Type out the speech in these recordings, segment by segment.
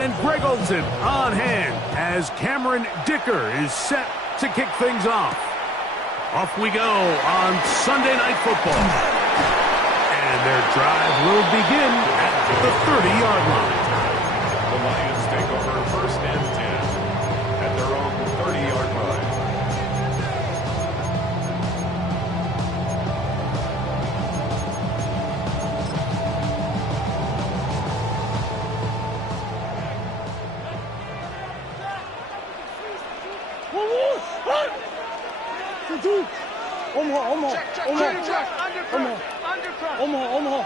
And Greg Olsen on hand as Cameron Dicker is set to kick things off. Off we go on Sunday Night Football. And their drive will begin at the 30-yard line. The Lions take over 1st and 10 at their own 30-yard line. Omaha.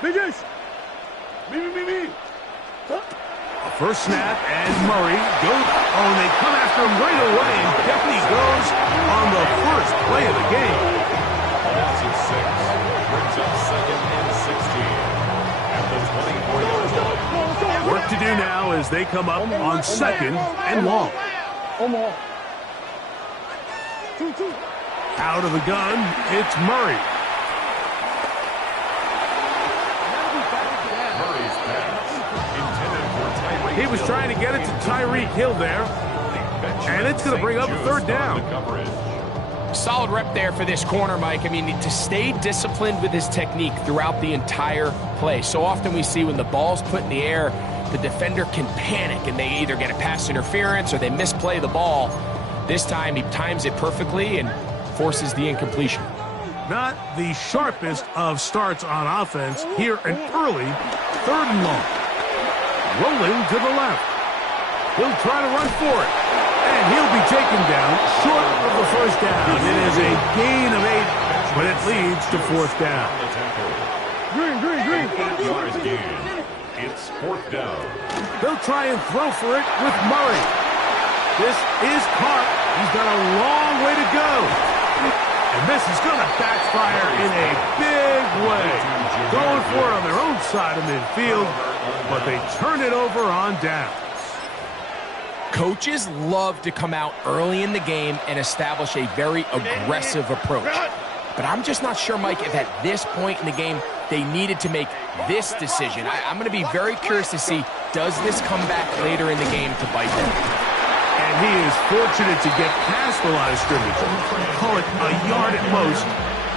Biggest. Me. A first snap, and Murray goes. Oh, and they come after him right away, and Deputy goes on the first play of the game. Ball's at 6. Brings up 2nd and 16 at the 24-yard line. Work to do now as they come up on 2nd and long. Omaha. Out of the gun, it's Murray. Murray's pass intended for Tyreek. He was trying to get it to Tyreek Hill there, and it's going to bring up a 3rd down. Solid rep there for this corner, Mike. I mean, to stay disciplined with his technique throughout the entire play. So often we see when the ball's put in the air, the defender can panic, and they either get a pass interference or they misplay the ball. This time he times it perfectly and forces the incompletion. Not the sharpest of starts on offense here, an early 3rd and long. Rolling to the left. He'll try to run for it, and he'll be taken down short of the 1st down. It is a gain of 8, but it leads to 4th down. Green. 8 yards gain. It's 4th down. They'll try and throw for it with Murray. This is caught. He's got a long way to go. And this is going to backfire in a big way. Going for it on their own side of midfield, but they turn it over on downs. Coaches love to come out early in the game and establish a very aggressive approach. But I'm just not sure, Mike, if at this point in the game they needed to make this decision. I'm going to be very curious to see, does this come back later in the game to bite them? And he is fortunate to get past the line of scrimmage. Call it a yard at most.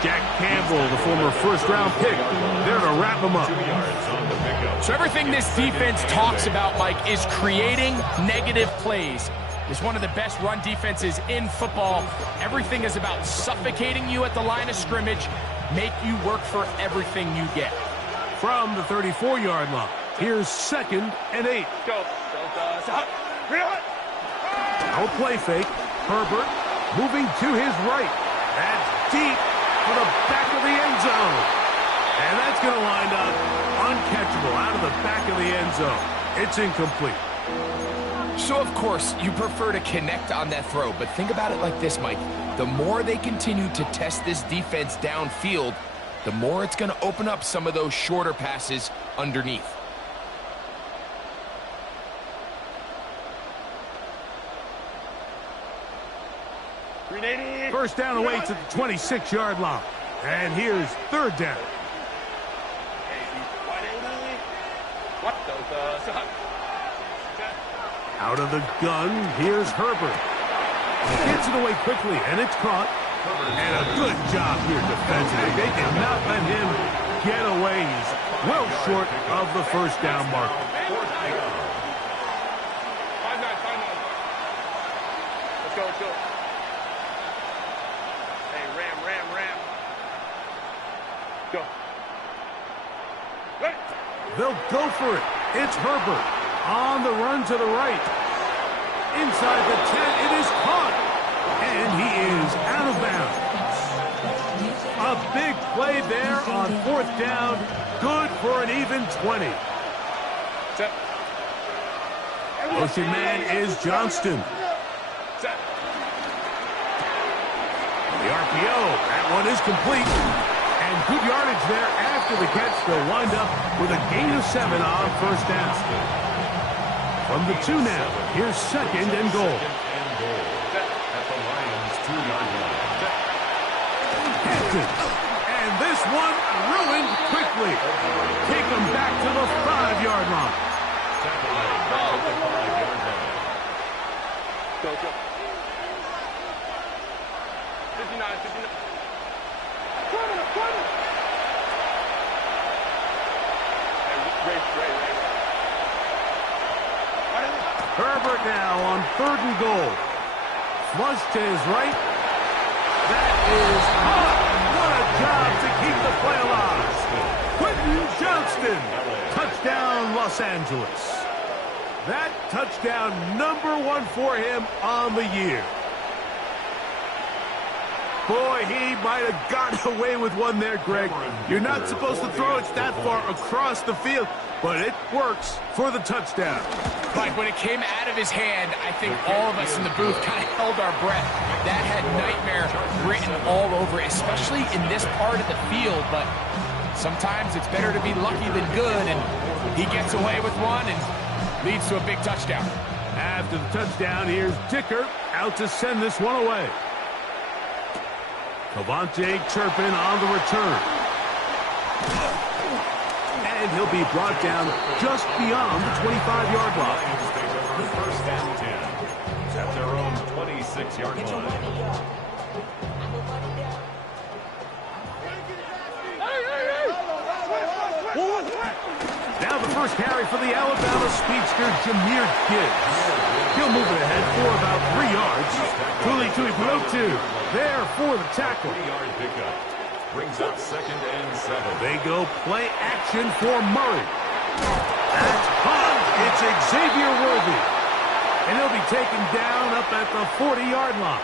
Jack Campbell, the former 1st-round pick, there to wrap him up. 2 yards on the pickup. So everything this defense talks about, Mike, is creating negative plays. It's one of the best run defenses in football. Everything is about suffocating you at the line of scrimmage, make you work for everything you get. From the 34-yard line, here's 2nd and 8. Now a play fake. Herbert moving to his right. That's deep for the back of the end zone. And that's going to wind up uncatchable out of the back of the end zone. It's incomplete. So, of course, you prefer to connect on that throw, but think about it like this, Mike. The more they continue to test this defense downfield, the more it's going to open up some of those shorter passes underneath. First down away to the 26-yard line. And here's 3rd down. Out of the gun, here's Herbert. Gets it away quickly, and it's caught. And a good job here defensively. They did not let him get away. He's well short of the 1st down marker. Let's go. Hey, ram. Go. Right. They'll go for it. It's Herbert on the run to the right. Inside the 10, it is caught. And he is out of bounds. A big play there on 4th down. Good for an even 20. Motion man is Johnston. The RPO, that one is complete. And good yardage there after the catch. They'll wind up with a gain of 7 on 1st down. From the 2 now, here's 2nd and goal. At the Lions' 2-yard line. Hampton. And this one ruined quickly. Take them back to the 5-yard line. go, go. 59, 59. Herbert now on 3rd and goal. Flush to his right. That is hot. What a job to keep the play alive. Quentin Johnston. Touchdown, Los Angeles. That touchdown #1 for him on the year. Boy, he might have gotten away with one there, Greg. You're not supposed to throw it that far across the field, but it works for the touchdown. Mike, when it came out of his hand, I think all of us in the booth kind of held our breath. That had nightmare written all over it, especially in this part of the field. But sometimes it's better to be lucky than good, and he gets away with one and leads to a big touchdown. After the touchdown, here's Dicker out to send this one away. Cavante Turpin on the return. And he'll be brought down just beyond the 25-yard line. First and 10 at their own 26-yard line. Now the first carry for the Alabama speedster, Jahmyr Gibbs. He'll move it ahead for about 3 yards. Tuli Tuipulotu there for the tackle. 3-yard pickup. Brings up 2nd and 7. They go play action for Murray. That's hot. It's Xavier Worthy. And he'll be taken down up at the 40-yard line.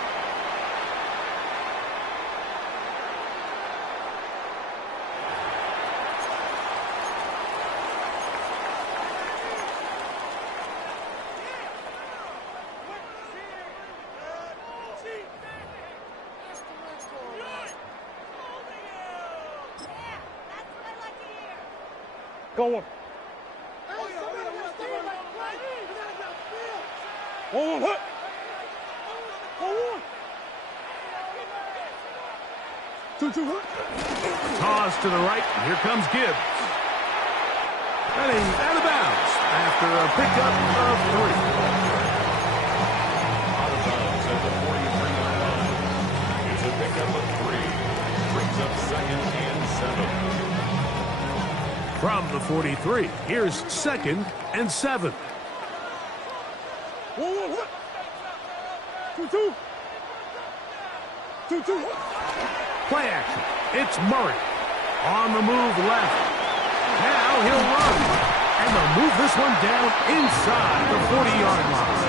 Go on. Hold on. Toss to the right. And here comes Gibbs. And he's out of bounds after a pickup of 3. Out of bounds at the 43-yard line. It's a pickup of 3. Brings up 2nd and 7. From the 43, here's 2nd and 7. Play action. It's Murray. On the move left. Now he'll run. And they'll move this one down inside the 40-yard line.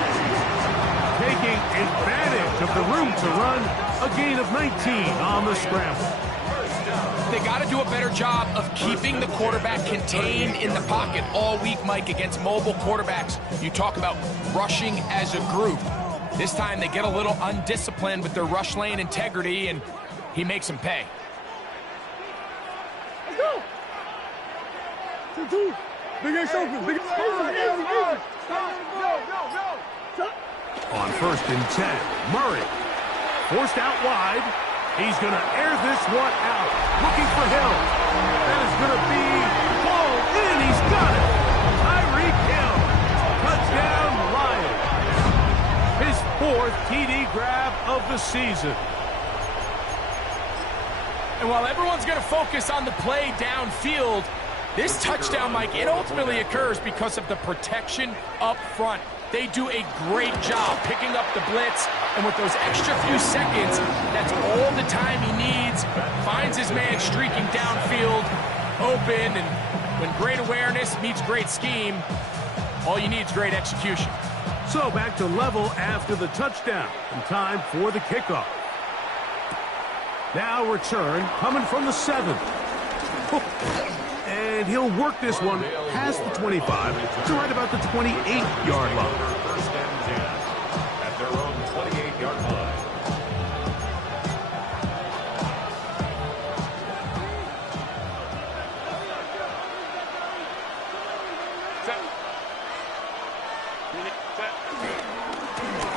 Taking advantage of the room to run. A gain of 19 on the scramble. They got to do a better job of keeping the quarterback contained in the pocket all week, Mike, against mobile quarterbacks. You talk about rushing as a group. This time they get a little undisciplined with their rush lane integrity, and he makes them pay. Let's go. 2-2. Big X open. Big X open. On 1st and 10, Murray. Forced out wide. He's going to air this one out. Looking for Hill. That is going to be ball in. He's got it. Tyreek Hill. Touchdown, Lions. His 4th TD grab of the season. And while everyone's going to focus on the play downfield, this touchdown, Mike, it ultimately occurs because of the protection up front. They do a great job picking up the blitz, and with those extra few seconds, that's all the time he needs. Finds his man streaking downfield, open, and when great awareness meets great scheme, all you need is great execution. So back to level after the touchdown, and time for the kickoff. Now return coming from the 7. And he'll work this one past the 25 to right about the 28-yard line. First and 10 at their own 28-yard line.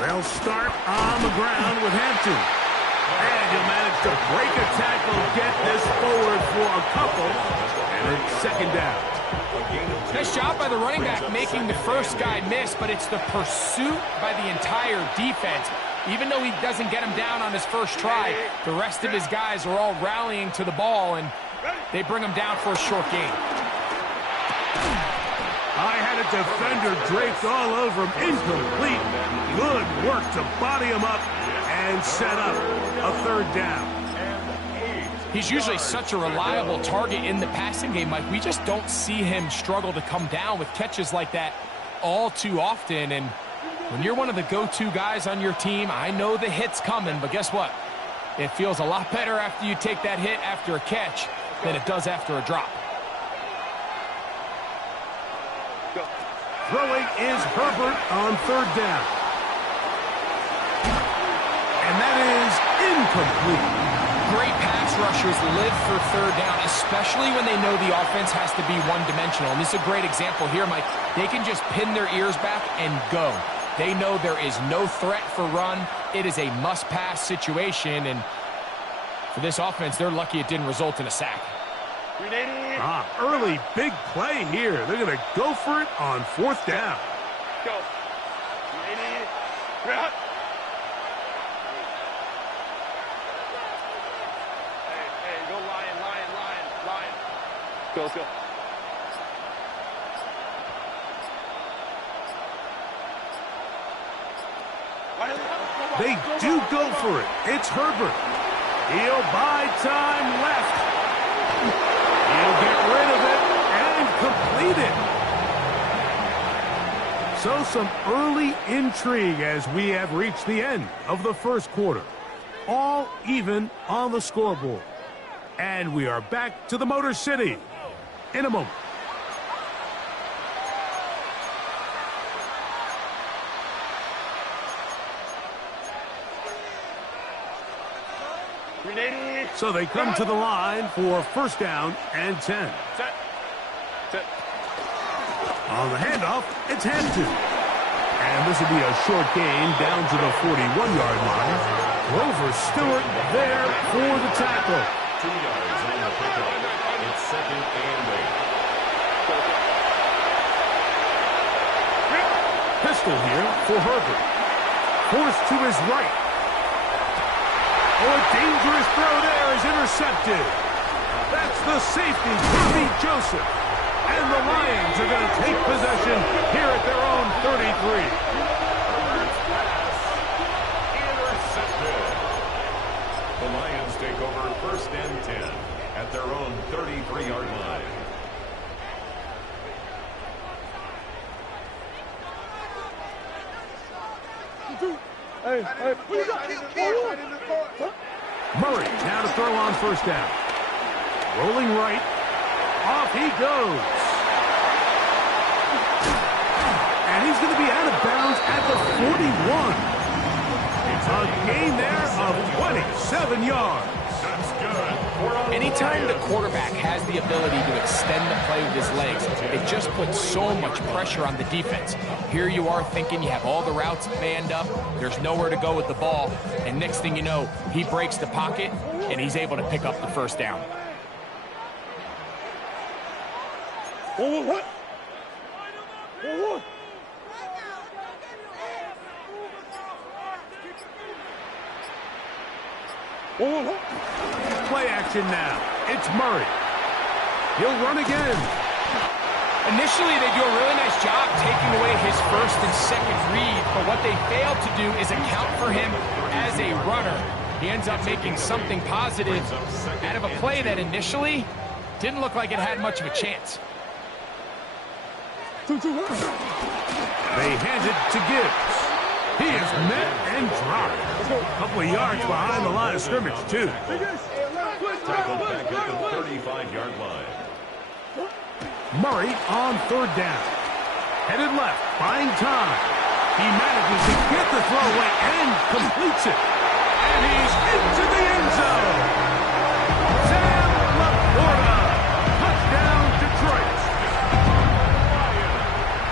They'll start on the ground with Hampton. And he'll manage to break a tackle, get this forward for a couple, and it's second down. Nice job by the running back making the first guy miss, but it's the pursuit by the entire defense. Even though he doesn't get him down on his first try, the rest of his guys are all rallying to the ball, and they bring him down for a short gain. I had a defender draped all over him. Incomplete. Good work to body him up and set up a third down. He's usually such a reliable target in the passing game, Mike. We just don't see him struggle to come down with catches like that all too often. And when you're one of the go-to guys on your team, I know the hit's coming, but guess what? It feels a lot better after you take that hit after a catch than it does after a drop. Throwing is Herbert on third down. And that is incomplete. Great pass rushers live for third down, especially when they know the offense has to be one-dimensional. And this is a great example here, Mike. They can just pin their ears back and go. They know there is no threat for run. It is a must-pass situation, and for this offense, they're lucky it didn't result in a sack. Early big play here. They're going to go for it on fourth down. Go. Ready? Hey, go lion. Let's go. They do go for it. It's Herbert. He'll buy time left. He'll get rid of it and complete it. So some early intrigue as we have reached the end of the first quarter. All even on the scoreboard. And we are back to the Motor City in a moment. So they come to the line for first down and 10. Set. On the handoff, it's Hampton. And this will be a short gain down to the 41-yard line. Grover Stewart there for the tackle. 2 yards on the pickup. It's second and 8. Pistol here for Herbert. Forced to his right. Oh, a dangerous throw there is intercepted. That's the safety, Bobby Joseph. And the Lions are going to take possession here at their own 33. Intercepted. The Lions take over first and 10 at their own 33-yard line. Murray now to throw on first down. Rolling right. Off he goes. And he's going to be out of bounds at the 41. A gain there of 27 yards. That's good. Anytime the quarterback has the ability to extend the play with his legs, it just puts so much pressure on the defense. Here you are thinking you have all the routes manned up, there's nowhere to go with the ball, and next thing you know, he breaks the pocket, and he's able to pick up the first down. What? Play action now. It's Murray. He'll run again. Initially, they do a really nice job taking away his first and second read, but what they fail to do is account for him as a runner. He ends up making something positive out of a play that initially didn't look like it had much of a chance. They hand it to Gibbs. He is met and dropped. A couple of yards behind the line of scrimmage, too. Tackled back at the 35-yard line. Murray on third down. Headed left, buying time. He manages to get the throw away and completes it. And he's into the end zone. Sam Laporta. Touchdown, Detroit.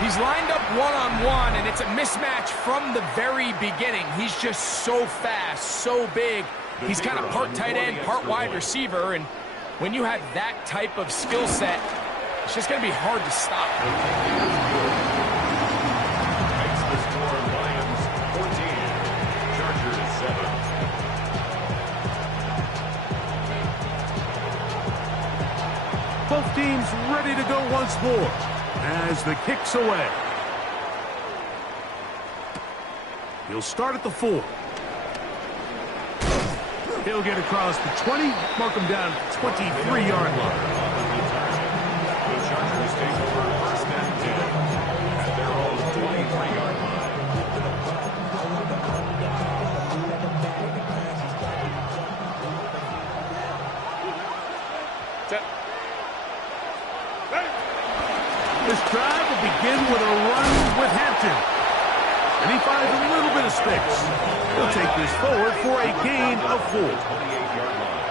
He's lined up one-on-one, and it's a mismatch from the very beginning. He's just so fast, so big, He's kind of part tight end, part wide receiver, and when you have that type of skill set, it's just going to be hard to stop. Makes the score Lions 14, Chargers 7. Both teams ready to go once more as the kick's away. He'll start at the 4. He'll get across the 20, mark him down at the 23-yard line. The Chargers take over first and 10 at their own 23-yard line. This drive will begin with a run with Hampton. And he finds a little bit of space. He'll take this forward for a gain of 4. 28-yard line.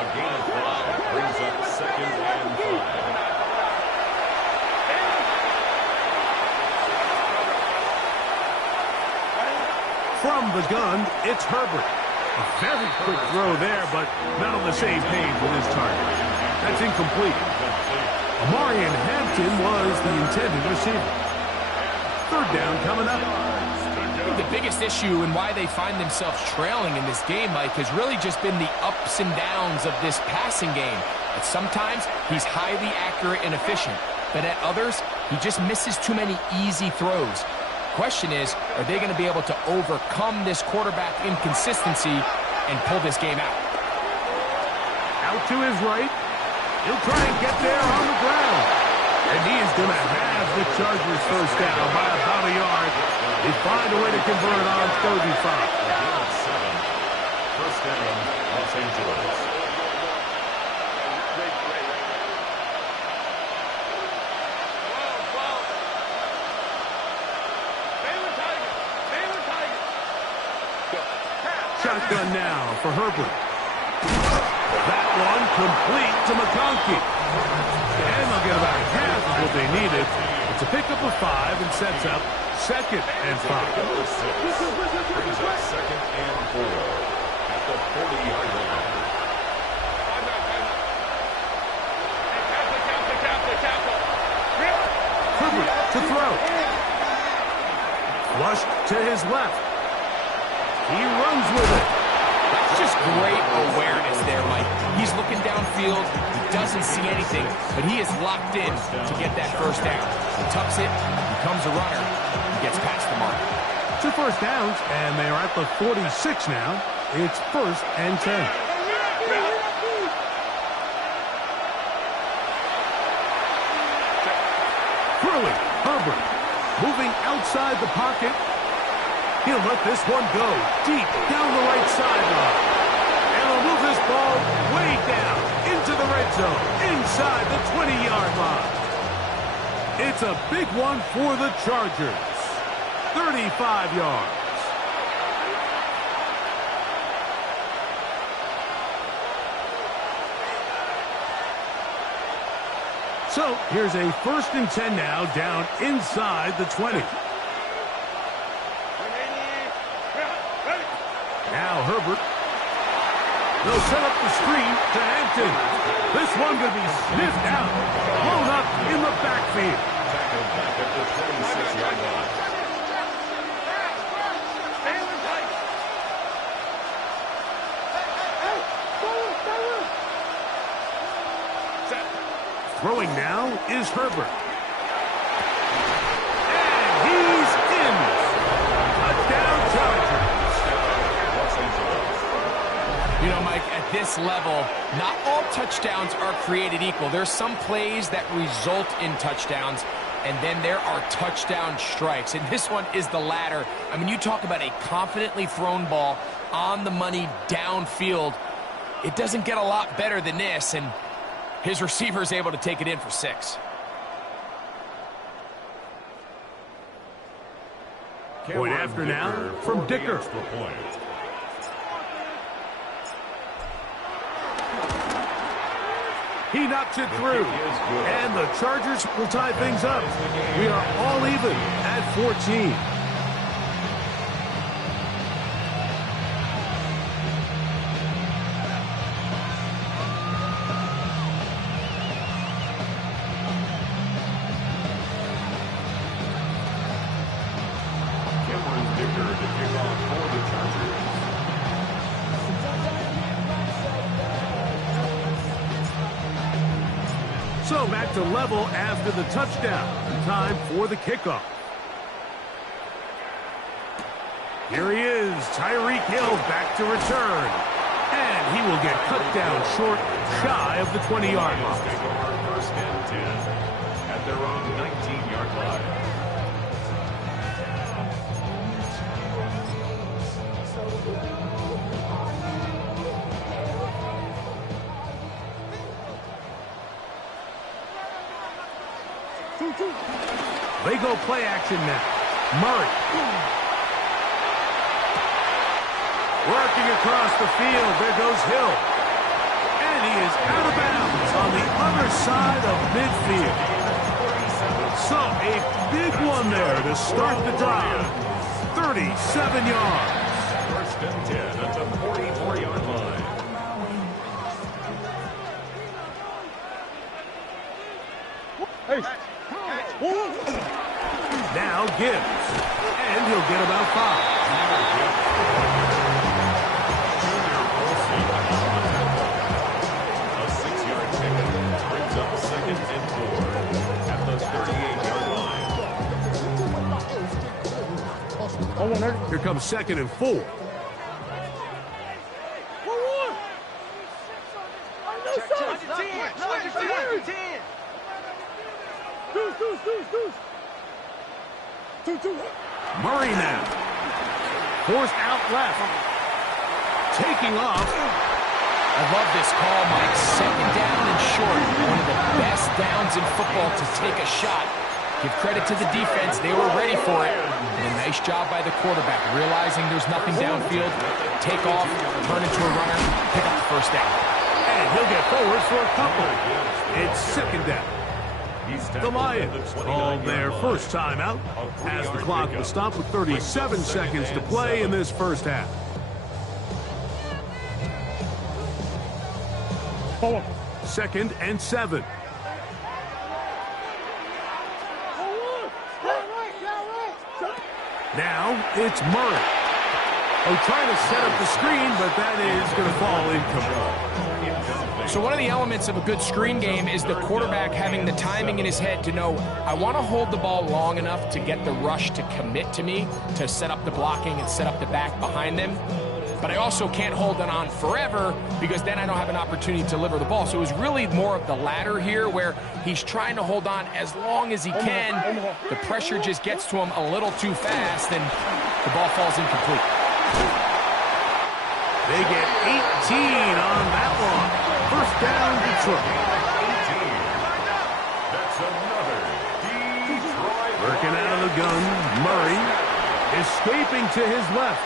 A gain of 5 brings up second and 5. From the gun, it's Herbert. A very quick throw there, but not on the same page with his target. That's incomplete. Amarian Hampton was the intended receiver. Third down coming up. I think the biggest issue and why they find themselves trailing in this game, Mike, has really just been the ups and downs of this passing game. At sometimes, he's highly accurate and efficient, but at others, he just misses too many easy throws. Question is, are they going to be able to overcome this quarterback inconsistency and pull this game out? Out to his right. He'll try and get there on the ground. And he is going to have the Chargers first down by about a yard. They find a way to convert it on 35. First down, Los Angeles. Shotgun now for Herbert. That one complete to McConkey. And they'll get about half of what they needed. It's a pickup of 5 and sets up second and 5. Brings up second and 4 at the 40-yard line. Herbert to throw. Flushed to his left. He runs with it. That's just great awareness there, Mike. He's looking downfield. He doesn't see anything, but he is locked in to get that first down. He tucks it, becomes a runner, and gets past the mark. 2 first downs, and they are at the 46 now. It's first and 10. Throwing, Herbert, moving outside the pocket. He'll let this one go deep down the right sideline. And he'll move this ball way down into the red zone, inside the 20-yard line. It's a big one for the Chargers. 35 yards. So here's a first and 10 now, down inside the 20. Now Herbert. They'll set up the screen to Hampton. This one going to be sniffed out. Blown up in the backfield. Tackled back at the 26-yard line. Throwing now is Herbert. And he's in. Touchdown Chargers. You know, Mike, at this level, not all touchdowns are created equal. There's some plays that result in touchdowns, and then there are touchdown strikes. And this one is the latter. I mean, you talk about a confidently thrown ball on the money downfield. It doesn't get a lot better than this, and his receiver is able to take it in for 6. Point after now from Dicker. He knocks it through, and the Chargers will tie things up. We are all even at 14. So back to level after the touchdown. Time for the kickoff. Here he is, Tyreek Hill back to return. And he will get cut down short, shy of the 20-yard line. First and 10 at their own 19-yard line. They go play action now. Murray. Working across the field. There goes Hill. And he is out of bounds on the other side of midfield. So a big one there to start the drive. 37 yards. First and 10 at the 44-yard line. Now Gibbs. And he'll get about 5. A 6-yard pickup brings up second and 4 at the 38-yard line. Here comes second and 4. Murray now. Forced out left. Taking off. I love this call, Mike. Second down and short. One of the best downs in football to take a shot. Give credit to the defense. They were ready for it. And a nice job by the quarterback, realizing there's nothing downfield. Take off, turn into a runner, pick up the first down. And he'll get forward for a couple. It's second down. The Lions called their first timeout as the clock will stop with 37 seconds to play in this first half. Second and 7. Now it's Murray. Trying to set up the screen, but that is going to fall incomplete. So one of the elements of a good screen game is the quarterback having the timing in his head to know, I want to hold the ball long enough to get the rush to commit to me, to set up the blocking and set up the back behind them. But I also can't hold it on forever because then I don't have an opportunity to deliver the ball. So it was really more of the latter here where he's trying to hold on as long as he can. The pressure just gets to him a little too fast and the ball falls incomplete. They get 18 on that one. First down, Detroit. That's another Detroit. Working out of the gun, Murray escaping to his left.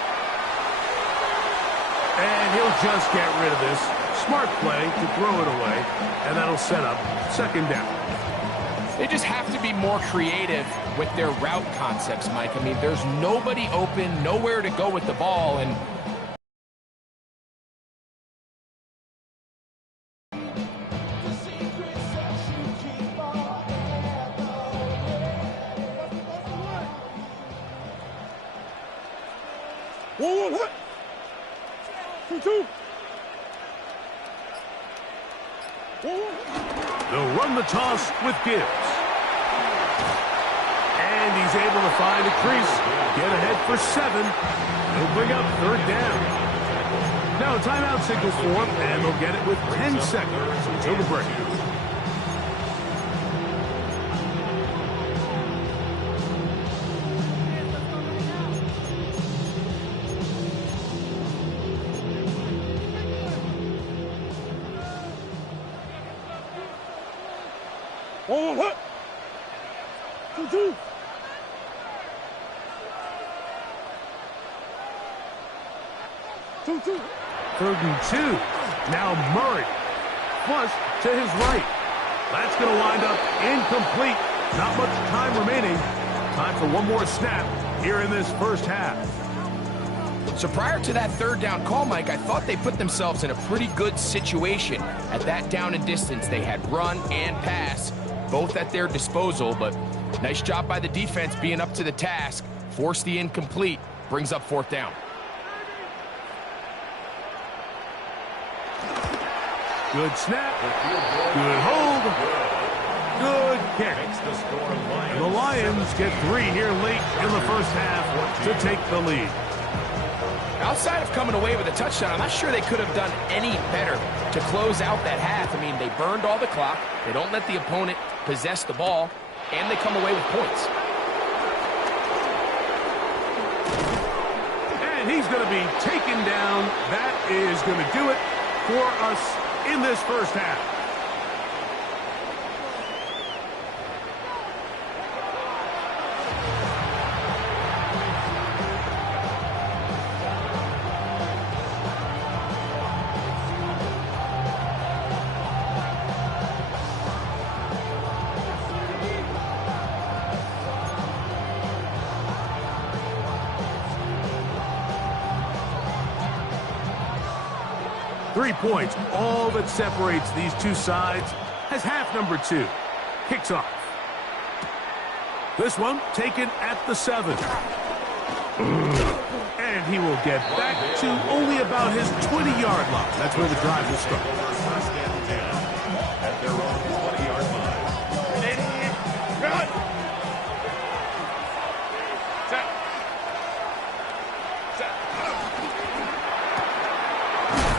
And he'll just get rid of this. Smart play to throw it away, and that'll set up second down. They just have to be more creative with their route concepts, Mike. I mean, there's nobody open, nowhere to go with the ball, and They'll run the toss with Gibbs. And he's able to find a crease. Get ahead for 7. He'll bring up third down. Now a timeout signal for him, and they'll get it with 10 seconds until the break. Third and 2. Now Murray. Flush to his right. That's going to wind up incomplete. Not much time remaining. Time for one more snap here in this first half. So prior to that third down call, Mike, I thought they put themselves in a pretty good situation. At that down and distance, they had run and pass, both at their disposal, but nice job by the defense being up to the task. Forced the incomplete, brings up fourth down. Good snap. Good hold. Good kick. Makes the score And the Lions get 3 here late in the first half to take the lead. Outside of coming away with a touchdown, I'm not sure they could have done any better to close out that half. I mean, they burned all the clock. They don't let the opponent possess the ball, and they come away with points. And he's going to be taken down. That is going to do it for us in this first half. Three points, all that separates these two sides, as half number 2 kicks off. This one taken at the 7. And he will get back to only about his 20-yard line. That's where the drive will start. First and 10 at their own 20-yard line.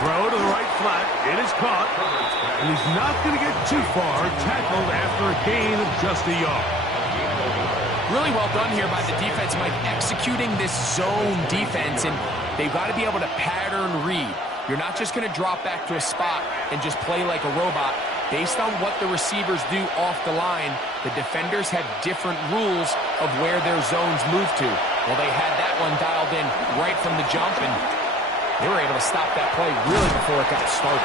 Throw to the right flat. It is caught. And he's not going to get too far. Tackled after a gain of just a yard. Really well done here by the defense, Mike, executing this zone defense, and they've got to be able to pattern read. You're not just going to drop back to a spot and just play like a robot. Based on what the receivers do off the line, the defenders have different rules of where their zones move to. Well, they had that one dialed in right from the jump, and they were able to stop that play really before it got started.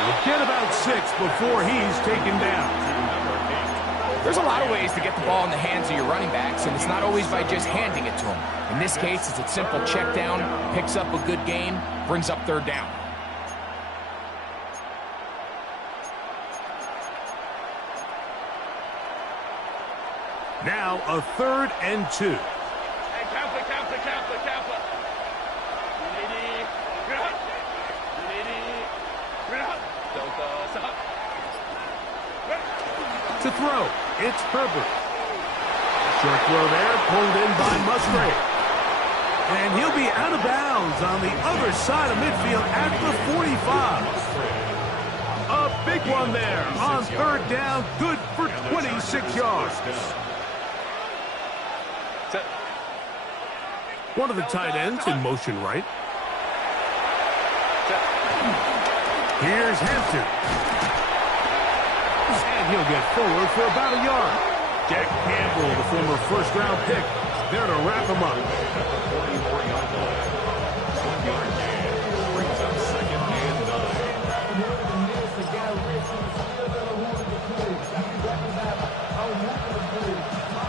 They'll get about 6 before he's taken down. There's a lot of ways to get the ball in the hands of your running backs, and it's not always by just handing it to them. In this case, it's a simple check down, picks up a good gain, brings up 3rd down. Now a 3rd and 2. Hey, Kappa. To throw, it's Herbert. Short throw there, pulled in by Musgrave. And he'll be out of bounds on the other side of midfield at the 45. A big one there on 3rd down, good for 26 yards. One of the tight ends in motion right. Here's Hampton. And he'll get forward for about a yard. Jack Campbell, the former first-round pick, there to wrap him up. At the 44-yard line. 1-yard gain. Brings up 2nd and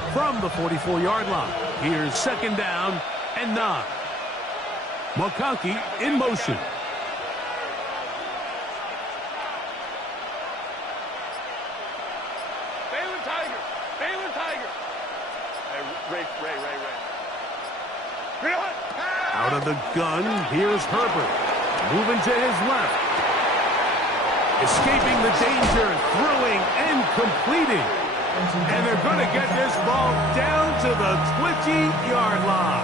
9. From the 44-yard line, here's 2nd down and 9. McConkey in motion. Balin Tiger. Hey, Ray. Out of the gun, here's Herbert. Moving to his left. Escaping the danger, throwing and completing. And they're going to get this ball down to the 20-yard line.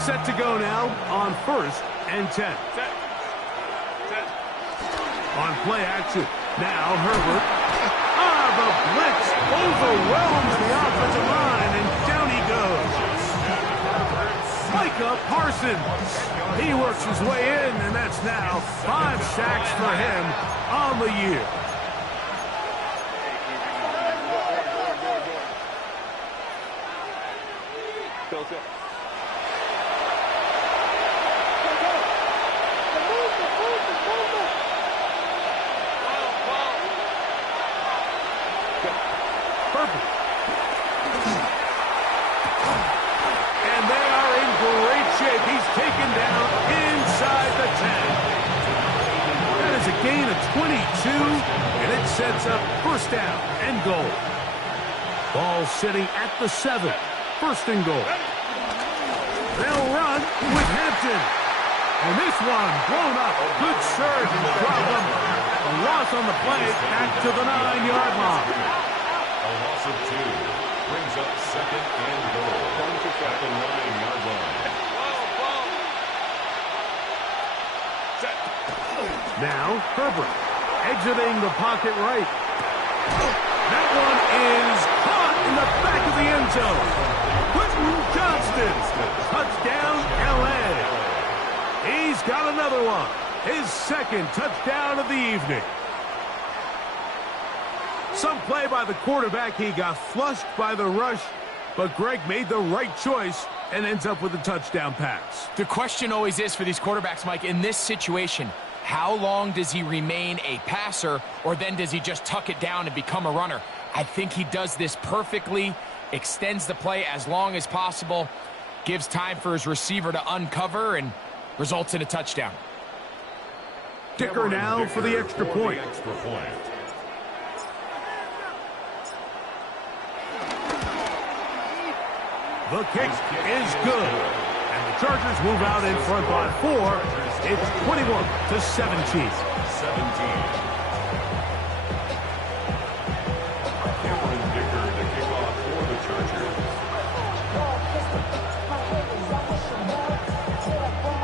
Set to go now on 1st and 10. Set. On play action. Now Herbert. The blitz overwhelms the offensive line, and down he goes. Micah Parsons. He works his way in, and that's now 5 sacks for him on the year. And they are in great shape. He's taken down inside the 10. That is a gain of 22, and it sets up 1st down and goal. Ball sitting at the 7. 1st and goal. They'll run with Hampton. And this one blown up. Good surge and drop him A loss on the play, back to the 9-yard line. A loss of 2 brings up second and goal at the 9-yard line. Now, Herbert exiting the pocket right. That one is caught in the back of the end zone. Quentin Johnston, touchdown L.A. He's got another one. His second touchdown of the evening. Some play by the quarterback. He got flushed by the rush, but Greg made the right choice and ends up with a touchdown pass. The question always is for these quarterbacks, Mike, in this situation, how long does he remain a passer, or then does he just tuck it down and become a runner? I think he does this perfectly, extends the play as long as possible, gives time for his receiver to uncover, and results in a touchdown. Dicker now for the extra point. The kick is good. And the Chargers move out in front by 4. It's 21-17. Cameron Dicker to kick off for the Chargers.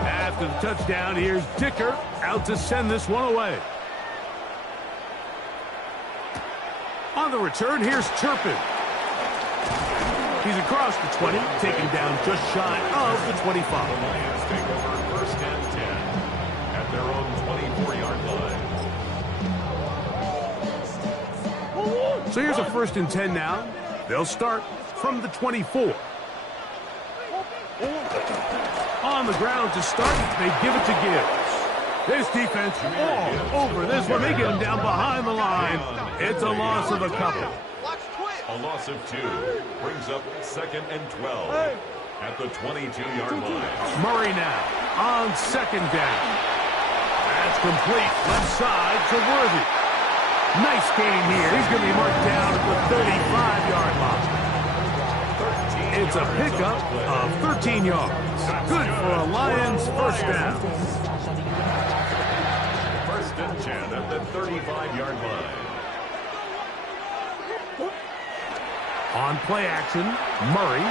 After the touchdown, here's Dicker out to send this one away. On the return, here's Turpin. He's across the 20, taken down just shy of the 25. The Lions take over first and 10 at their own 24-yard line. So here's a first and 10 now. They'll start from the 24. On the ground to start, they give it to Gibbs. This defense all over this one. They get him down behind the line. It's a loss of a couple. A loss of 2 brings up second and 12 at the 22-yard line. Murray now on second down. That's complete. Left side to Worthy. Nice game here. He's going to be marked down at the 35-yard line. It's a pickup of 13 yards. Good for a Lions first down. First and 10 at the 35-yard line. On play action, Murray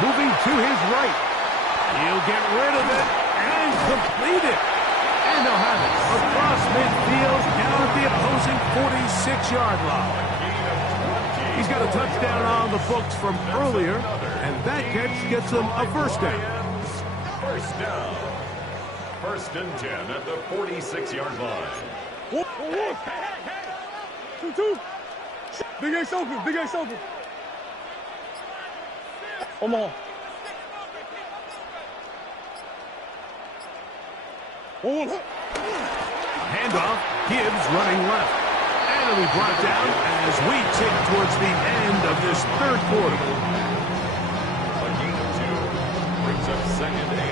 moving to his right. He'll get rid of it and complete it. And they'll have it across midfield down at the opposing 46-yard line. He's got a touchdown on the books from earlier, and that catch gets him a first down. First down. First and 10 at the 46-yard line. Two. Big Ace open. Big Ace open. Come on. Handoff, Gibbs running left. And it'll be brought down as we tick towards the end of this third quarter. A gain of 2 brings up second and 8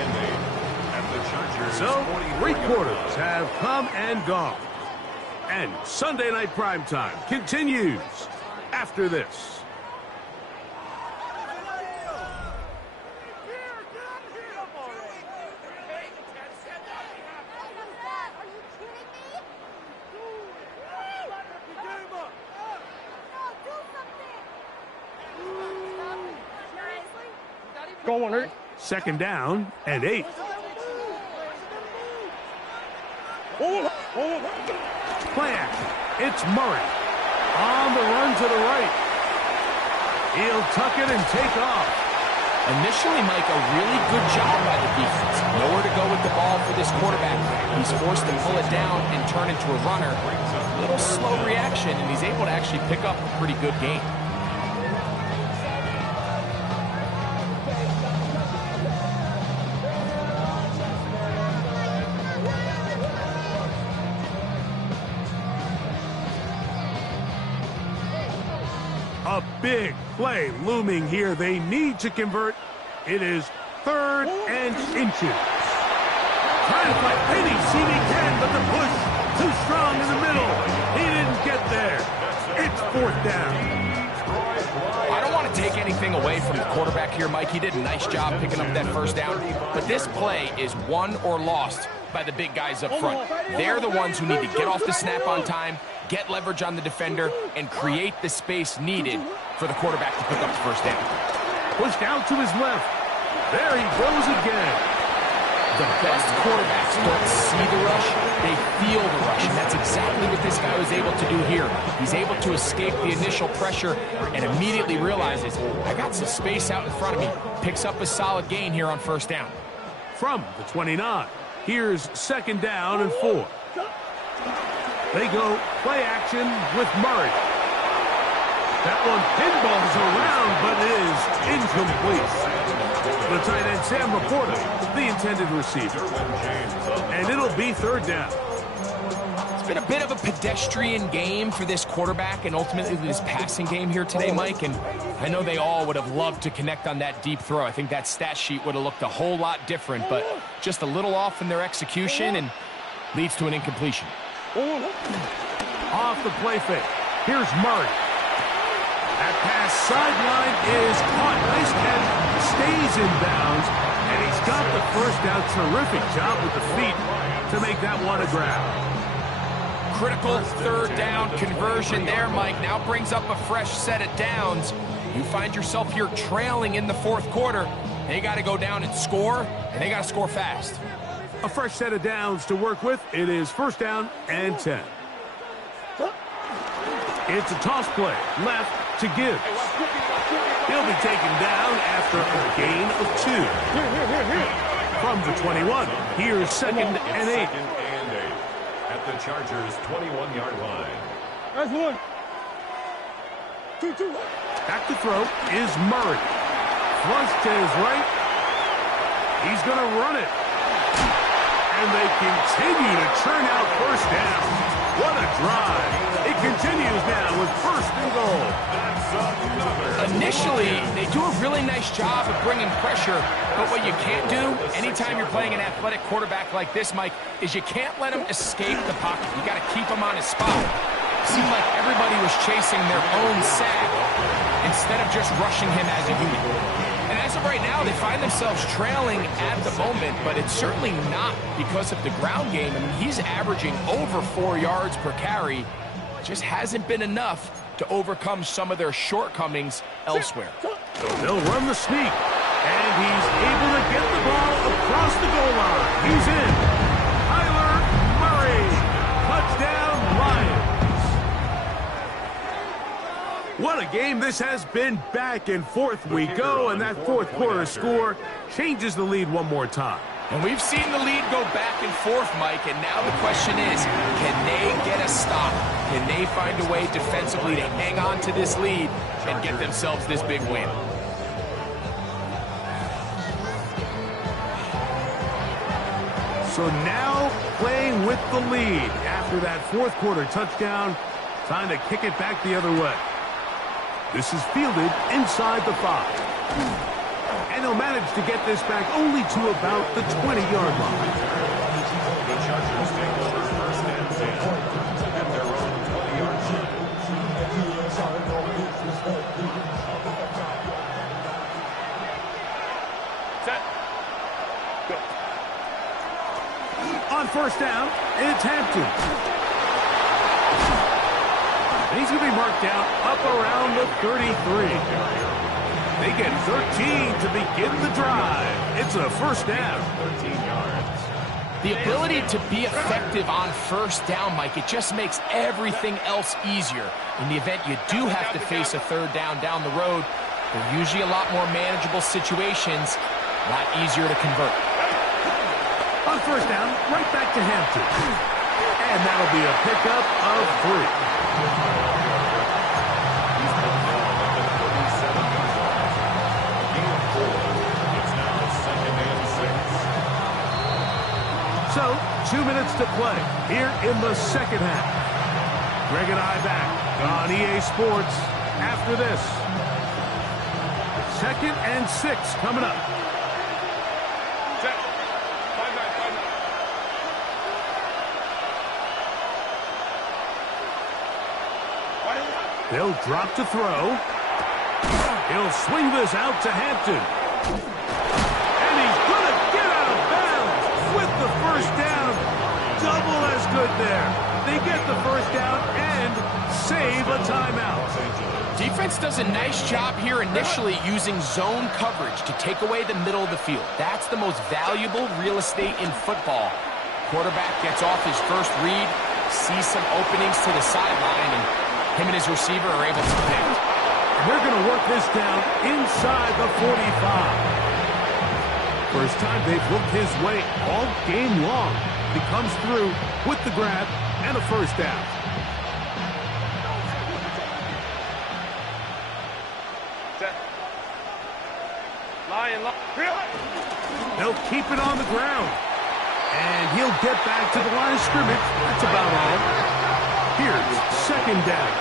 at the Chargers. So, 3 quarters have come and gone. And Sunday Night Primetime continues after this. Go on, Eric. Second down and 8. Play action. It's Murray. On the run to the right. He'll tuck it and take off. Initially, Mike, a really good job by the defense. Nowhere to go with the ball for this quarterback. He's forced to pull it down and turn into a runner. A little slow reaction, and he's able to actually pick up a pretty good game. A big play looming here. They need to convert. It is 3rd and inches. Trying to fight Penny, see he can, but the push too strong in the middle. He didn't get there. It's 4th down. I don't want to take anything away from the quarterback here, Mike. He did a nice job picking up that first down. But this play is won or lost by the big guys up front. They're the ones who need to get off the snap on time, get leverage on the defender, and create the space needed for the quarterback to pick up the first down. Pushed out to his left. There he goes again. The best quarterbacks don't see the rush, they feel the rush, and that's exactly what this guy was able to do here. He's able to escape the initial pressure and immediately realizes, I got some space out in front of me. Picks up a solid gain here on first down. From the 29, here's second down and 4. They go play action with Murray. That one pinballs around, but is incomplete. The tight end, Sam Laporta, the intended receiver. And it'll be third down. It's been a bit of a pedestrian game for this quarterback and ultimately this passing game here today, Mike. And I know they all would have loved to connect on that deep throw. I think that stat sheet would have looked a whole lot different, but just a little off in their execution and leads to an incompletion. Off the play fake. Here's Murray. That pass sideline is caught. Nice catch. Stays in bounds. And he's got the first down. Terrific job with the feet to make that one a grab. Critical third down conversion there, Mike. Now brings up a fresh set of downs. You find yourself here trailing in the fourth quarter. They got to go down and score, and they got to score fast. A fresh set of downs to work with. It is first down and 10. It's a toss play. Left to Gibbs. He'll be taken down after a gain of 2. From the 21, here's second and 8. At the Chargers' 21-yard line. That's 1. 2. Back to throw is Murray. Flush to his right. He's going to run it. And they continue to churn out first down. What a drive. It continues now with first and goal. Initially, they do a really nice job of bringing pressure, but what you can't do anytime you're playing an athletic quarterback like this, Mike, is you can't let him escape the pocket. You got to keep him on his spot. Seemed like everybody was chasing their own sack instead of just rushing him as a unit. And as of right now, they find themselves trailing at the moment, but it's certainly not because of the ground game. I mean, he's averaging over 4 yards per carry. Just hasn't been enough to overcome some of their shortcomings elsewhere. So they'll run the sneak, and he's able to get the ball across the goal line. He's in. Kyler Murray, touchdown Lions. What a game this has been. Back and forth we go, and that fourth quarter score changes the lead one more time. And we've seen the lead go back and forth, Mike, and now the question is, can they get a stop? Can they find a way defensively to hang on to this lead and get themselves this big win? So now playing with the lead after that fourth quarter touchdown, time to kick it back the other way. This is fielded inside the 5. And he'll manage to get this back only to about the 20-yard line. The Chargers take over first and 10 at their own 20-yard line. Set. Go. On first down, it's Hampton. And he's going to be marked down up around the 33. They get 13 to begin the drive. It's a first down. 13 yards. The ability to be effective on first down, Mike, it just makes everything else easier. In the event you do have to face a third down the road, they're usually a lot more manageable situations, a lot easier to convert. On first down, right back to Hampton. And that'll be a pickup of 3. So, 2 minutes to play here in the second half. Greg and I back on EA Sports after this. 2nd and 6 coming up. Set. 5-9. They'll drop to throw. He'll swing this out to Hampton. And he's going to get out of bounds with the first down. good there. They get the first down and save a timeout. Defense does a nice job here initially using zone coverage to take away the middle of the field. That's the most valuable real estate in football. Quarterback gets off his first read, sees some openings to the sideline, and him and his receiver are able to connect. They're going to work this down inside the 45. First time they've looked his way all game long. He comes through with the grab and a first down. They'll keep it on the ground. And he'll get back to the line of scrimmage. That's about all. Here's second down.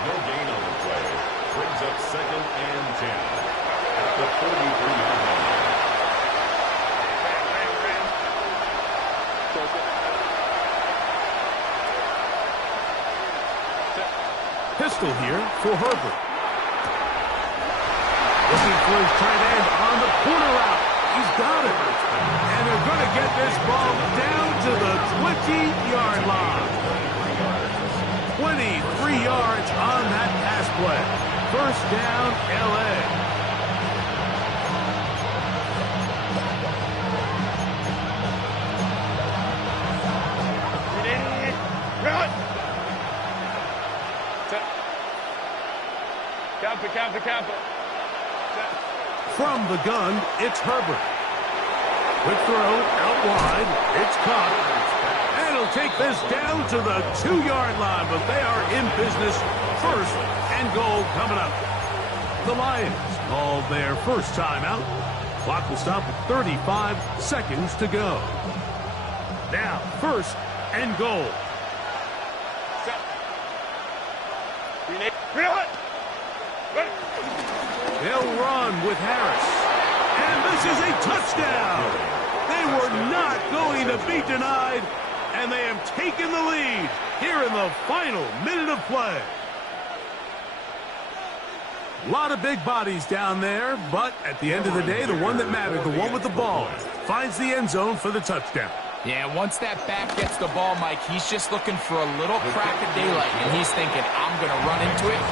No gain on the play. Brings up 2nd and 10 at the 43-yard line. Pistol here for Herbert. Looking for his tight end on the corner route. He's got it. And they're going to get this ball down to the 20-yard line. 23 yards on that pass play. First down, L.A. From the gun, it's Herbert. Quick throw, out wide. It's caught. And he'll take this down to the 2-yard line, but they are in business. First and goal coming up. The Lions call their first timeout. Clock will stop at 35 seconds to go. Now, first and goal. They'll run with Harris. And this is a touchdown. They were not going to be denied, and they have taken the lead here in the final minute of play. A lot of big bodies down there, but at the end of the day, the one that mattered, the one with the ball, finds the end zone for the touchdown. Yeah, once that back gets the ball, Mike, he's just looking for a little crack of daylight, and he's thinking, I'm going to run into it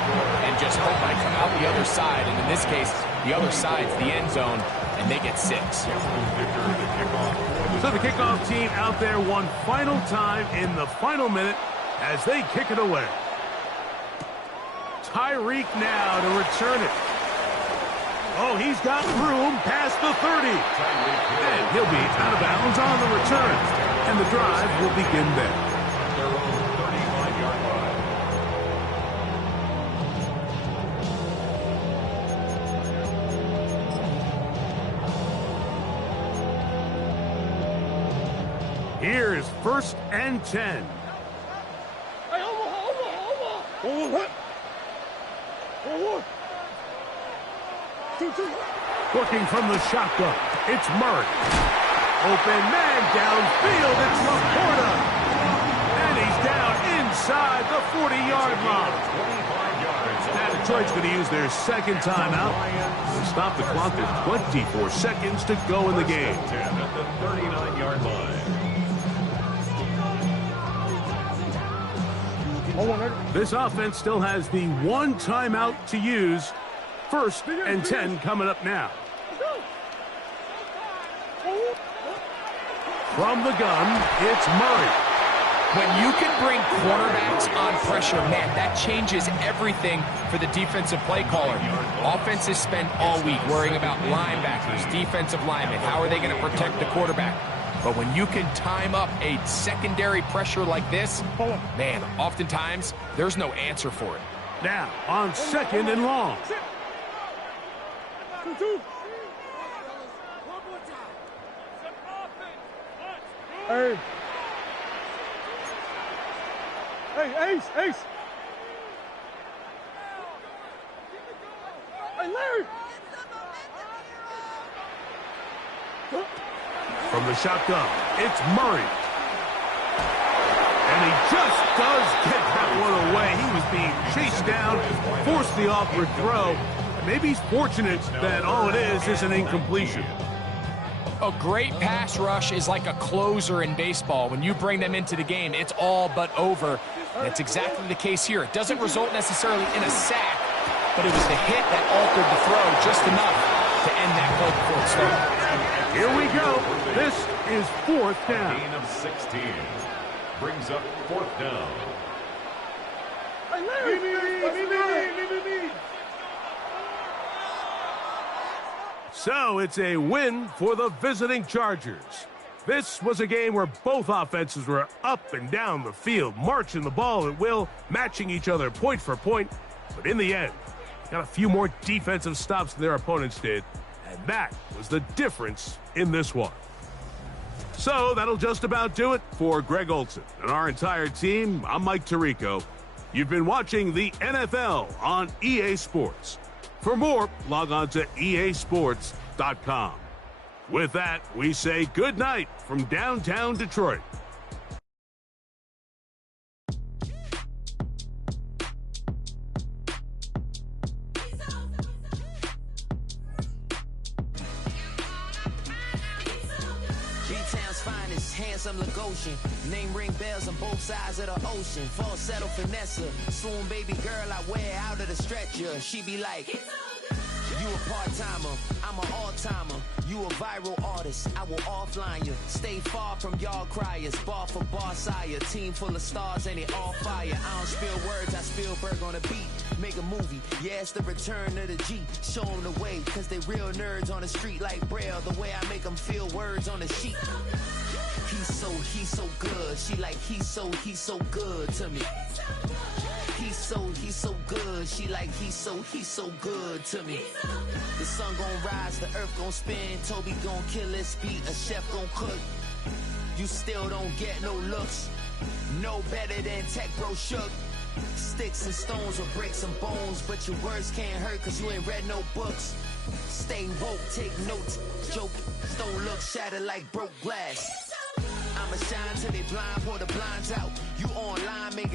and just hope I come out the other side. And in this case, the other side's the end zone, and they get 6. So the kickoff team out there one final time in the final minute as they kick it away. Tyreek now to return it. Oh, he's got room past the 30. And he'll be out of bounds on the return. And the drive will begin there. Their own 35-yard line. Here's first and 10. Working from the shotgun, it's Murray. Open man downfield, it's Laporta. And he's down inside the 40-yard line. Now Detroit's going to use their second timeout to stop the clock at 24 seconds to go in the game. At the 39-yard line. This offense still has the one timeout to use. First and 10 coming up now. From the gun, it's Murray. When you can bring cornerbacks on pressure, man, that changes everything for the defensive play caller. Offenses spend all week worrying about linebackers, defensive linemen. How are they going to protect the quarterback? But when you can time up a secondary pressure like this, man, oftentimes there's no answer for it. Now, on second and long. Hey. Hey, Ace, Ace. Hey, Larry. From the shotgun, it's Murray. And he just does get that one away. He was being chased down, forced the awkward throw. Maybe he's fortunate that all it is an incompletion. A great pass rush is like a closer in baseball. When you bring them into the game, it's all but over. And that's exactly the case here. It doesn't result necessarily in a sack, but it was the hit that altered the throw just enough to end that play before it started. Here we go. This is 4th down. Gain of 16. Brings up 4th down. So it's a win for the visiting Chargers. This was a game where both offenses were up and down the field, marching the ball at will, matching each other point for point. But in the end, got a few more defensive stops than their opponents did, and that was the difference in this one. So that'll just about do it for Greg Olsen and our entire team. I'm Mike Tirico. You've been watching the NFL on EA Sports. For more, log on to easports.com. With that, we say good night from downtown Detroit. B-Town's finest, handsome Lagosian. Name ring bells on both sides of the ocean. Falsetto finesse, swoon baby girl I wear out of the stretcher. She be like, you a part-timer, I'm an all-timer. You a viral artist, I will offline you. Stay far from y'all criers, bar for bar sire. Team full of stars and it all fire. I don't spill words, I Spielberg on a beat. Make a movie, yeah, it's the return of the G. Show them the way, cause they real nerds on the street like Braille. The way I make them feel words on the sheet. He's so good. She like, he's so good to me. He's so good. She like, he's so good to me. The sun gon' rise, the earth gon' spin. Toby gon' kill this beat, a chef gon' cook. You still don't get no looks. No better than Tech Bro Shook. Sticks and stones will break some bones, but your words can't hurt cause you ain't read no books. Stay woke, take notes, joke. Don't look shattered like broke glass. I'ma shine till they blind, pour the blinds out. You online making